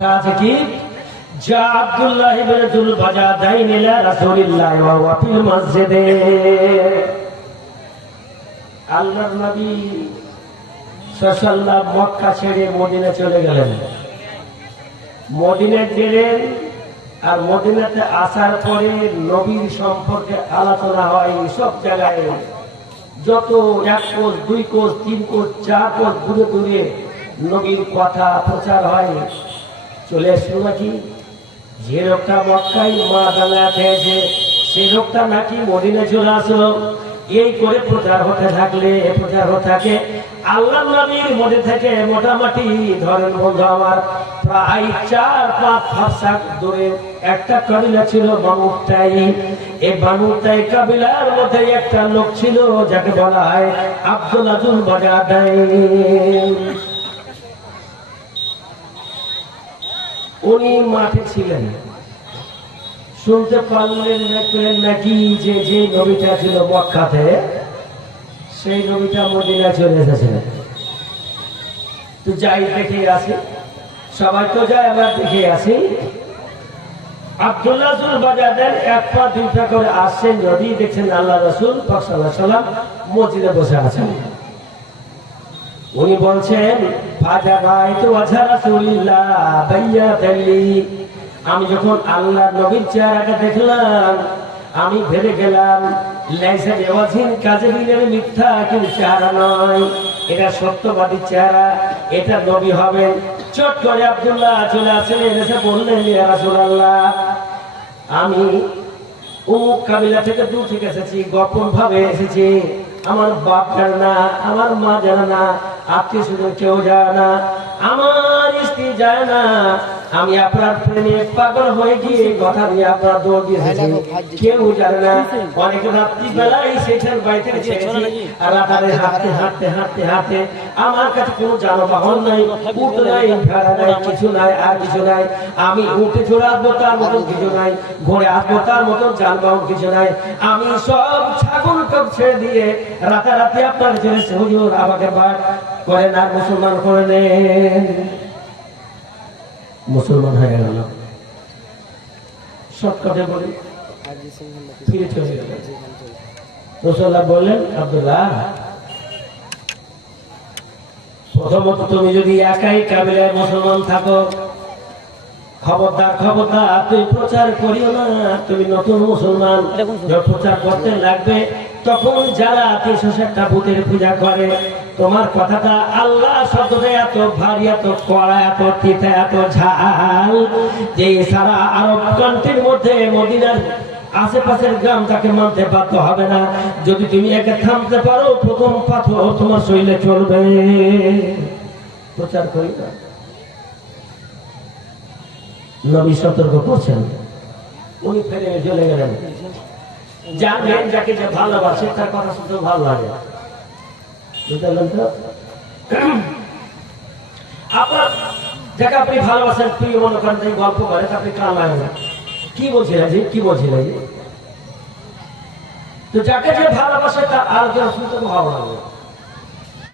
আছে কি যা আব্দুল্লাহ ইবনে যুলবাজা দাইন ইলা রাসূলিল্লাহ ওয়া হুয়া ফিল মসজিদে। আল্লাহর নবী সাল্লাল্লাহু মক্কা ছেড়ে মদিনা চলে গেলেন। মদিনায় গেলেন আর মদিনাতে আসার পরে নবীর সম্পর্কে আলোচনা হয় সব জায়গায়। যত 1 কোষ 2 কোষ 3 কোষ 4 কোষ দূরে দূরে নবীর কথা প্রচার হয়। চলে আসলো নাকি যে লোকটা মক্কায় মা দাঁড়ায় খেয়েছে সেই লোকটা নাকি মদিনায় চলে আসলো। এই করে প্রচার হতে থাকে। আল্লাহ নবীর মধ্যে থেকে মোটামুটি ধরেন বন্ধু আমার প্রায় 4-5 ফারসা দূরে একটা কবিলা ছিল বানুতাই। এই বানুতাই কবিলার মধ্যে একটা লোক ছিল যাকে বলা হয় আব্দুল্লাহ যুলবাজা দাইন। উনি মাঠে ছিলেন, শুনতে পারলেন নাকি যে যে নবীটা ছিল মক্কাতে সেই নবীটা মদিনায় চলে এসেছিলেন। তো যাই দেখে আসি, সবাই তো যায়, আবার দেখে আসি। আব্দুল্লাহ যুলবাজা দেন 1 পা 2 পা করে আসছেন যদি দেখছেন আল্লাহ রাসূল পাক সাল্লাল্লাহু আলাইহি ওয়াসাল্লাম মসজিদে বসে আছেন। উনি বলছেন আমি যখন আল্লাহ নবীর চেহারাটা দেখলাম আমি ভেবে গেলাম মিথ্যা কিন্তু চেহারা নয়, এটা সত্যবাদী চেহারা, এটা নবী হবেন। চট করে আব্দুল্লাহ চলে আসেন, এসে বললেন ইয়া রাসূলুল্লাহ আমি অমুক কাবিলা থেকে দূর থেকে এসেছি, গোপন ভাবে এসেছি। আমার বাপ জানে না, আমার মা জানে না, আত্মীয় স্বজন কেউ জানে না, আমার স্ত্রী জানে না। আমি আপনার প্রেমে পাগল হয়ে গিয়ে কথা নিয়ে আপনার দৌড় দিয়েছি, কেউ জানে না। অনেক রাত্রি বেলায় সেখান বাড়িতে আর রাতারে হাঁটতে আমার কাছে কোনো যানবাহন নাই, উট নাই, ভেড়া নাই, কিছু নাই, আর কিছু নাই। আমি উঠে চলে আসবো তার মতন কিছু নাই, ঘুরে আসবো তার মতন যানবাহন কিছু নাই। আমি সব ছাগল ছেড়ে দিয়ে রাতারাতি আপনার ছেড়ে হুজুর আমাকে বাদ করে না, মুসলমান করে নেন। মুসলমান হয়ে গেল, সব কথা বলে ফিরে চলে গেল। রাসূলুল্লাহ বললেন আব্দুল্লাহ প্রথমত তুমি যদি একাই কাবিলায় মুসলমান থাকো খবরদার তুমি প্রচার করিও না। তুমি নতুন মুসলমান, প্রচার করতে লাগবে তখন যারা 360টা ভূতের পূজা করে তোমার কথাটা আল্লাহ শব্দটা এত ভারী, এত কড়া, এত তিতা, এত ঝাল যে সারা আরব কান্ট্রির মধ্যে মদিনার আশেপাশের গ্রাম তাকে মানতে বাধ্য হবে না। যদি তুমি একে থামতে পারো প্রথম পাথর তোমার শরীরে চলবে। প্রচার করি না, নবী সতর্ক করছেন। উনি ফেরে চলে গেলেন। জানেন যাকে যে ভালোবাসে তার কথা শুনতে ভালো লাগে, বুঝলেন তো? আপনার যাকে আপনি ভালোবাসেন প্রিয় মনে করেন গল্প করে আপনি কান লাগে না, কি বলছিলেন তো যাকে যে ভালোবাসে তার আলোচনা শুনতে ভালো লাগে।